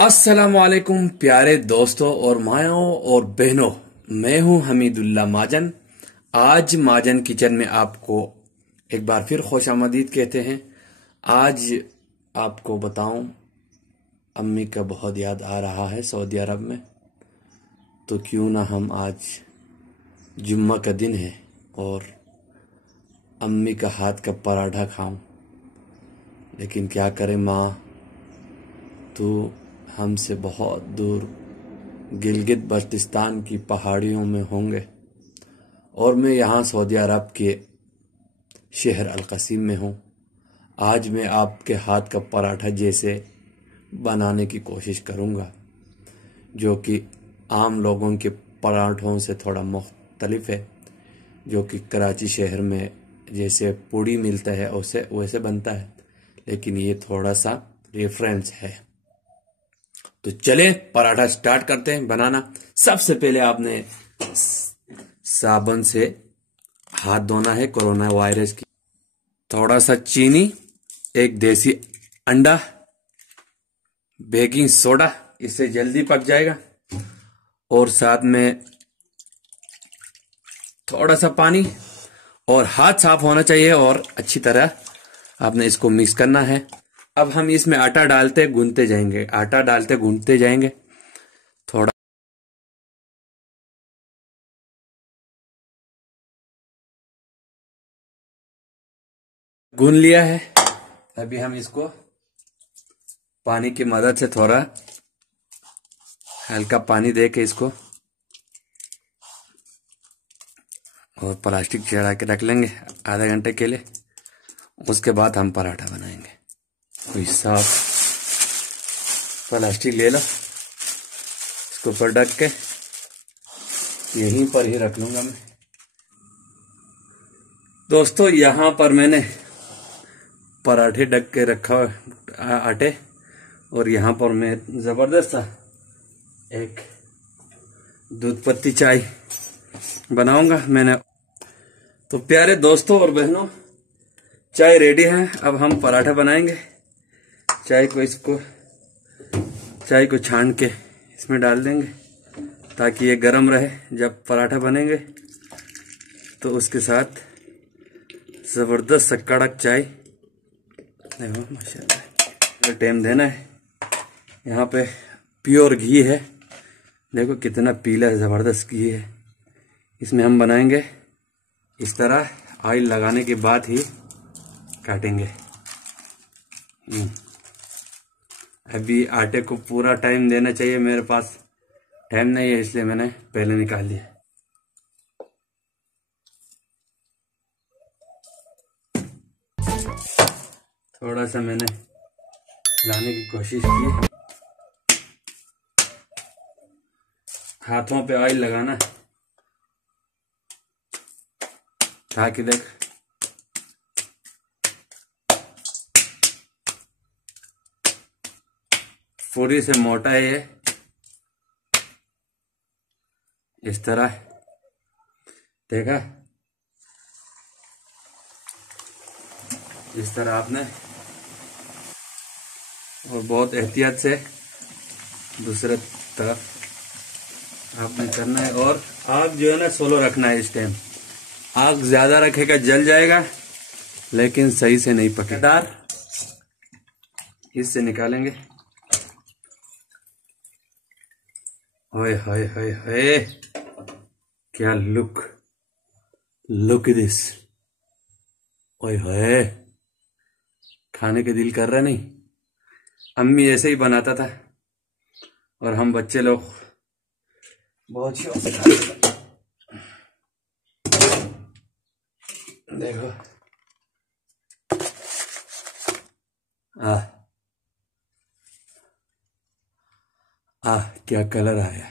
अस्सलामुअलैकुम प्यारे दोस्तों और मायों और बहनों, मैं हूं हमीदुल्लाह माजन। आज माजन किचन में आपको एक बार फिर खुशामदीद कहते हैं। आज आपको बताऊं, अम्मी का बहुत याद आ रहा है सऊदी अरब में, तो क्यों ना हम आज जुम्मा का दिन है और अम्मी का हाथ का पराठा खाऊं। लेकिन क्या करें, माँ तो हमसे बहुत दूर गिलगित बल्तिस्तान की पहाड़ियों में होंगे और मैं यहाँ सऊदी अरब के शहर अल-कसीम में हूँ। आज मैं आपके हाथ का पराठा जैसे बनाने की कोशिश करूँगा, जो कि आम लोगों के पराठों से थोड़ा मुख्तलिफ है, जो कि कराची शहर में जैसे पूड़ी मिलता है उसे वैसे बनता है, लेकिन ये थोड़ा सा रेफरेंस है। तो चलें पराठा स्टार्ट करते हैं बनाना। सबसे पहले आपने साबुन से हाथ धोना है कोरोना वायरस की। थोड़ा सा चीनी, एक देसी अंडा, बेकिंग सोडा, इससे जल्दी पक जाएगा, और साथ में थोड़ा सा पानी, और हाथ साफ होना चाहिए और अच्छी तरह आपने इसको मिक्स करना है। अब हम इसमें आटा डालते गूंथते जाएंगे, आटा डालते गूंथते जाएंगे। थोड़ा गूंथ लिया है। अभी हम इसको पानी की मदद से थोड़ा हल्का पानी दे के इसको और प्लास्टिक चढ़ा के रख लेंगे आधे घंटे के लिए। उसके बाद हम पराठा बनाएंगे। कोई साफ प्लास्टिक ले लो, इसको ऊपर ढक के यहीं पर ही रख लूंगा मैं। दोस्तों, यहाँ पर मैंने पराठे ढक के रखा आटे, और यहाँ पर मैं जबरदस्त सा एक दूध पत्ती चाय बनाऊंगा मैंने। तो प्यारे दोस्तों और बहनों, चाय रेडी है। अब हम पराठा बनाएंगे। चाय को छान के इसमें डाल देंगे ताकि ये गर्म रहे। जब पराठा बनेंगे तो उसके साथ जबरदस्त सा कड़क चाय। देखो माशाल्लाह, टाइम देना है। यहाँ पे प्योर घी है, देखो कितना पीला जबरदस्त घी है। इसमें हम बनाएंगे इस तरह, ऑयल लगाने के बाद ही काटेंगे। अभी आटे को पूरा टाइम देना चाहिए, मेरे पास टाइम नहीं है इसलिए मैंने पहले निकाल लिया। थोड़ा सा मैंने लाने की कोशिश की। हाथों पे ऑयल लगाना ताकि देख पूरी से मोटा है ये, इस तरह देखा। इस तरह आपने, और बहुत एहतियात से दूसरे तरफ आपने करना है। और आग जो है ना स्लो रखना है इस टाइम। आग ज्यादा रखेगा जल जाएगा, लेकिन सही से नहीं पकेगा। इससे निकालेंगे। हाय हाय हाय हाय, क्या लुक दिस। ओए हाय, खाने के दिल कर रहा नहीं। अम्मी ऐसे ही बनाता था और हम बच्चे लोग बहुत शौक से खाते थे। देखो क्या कलर आया।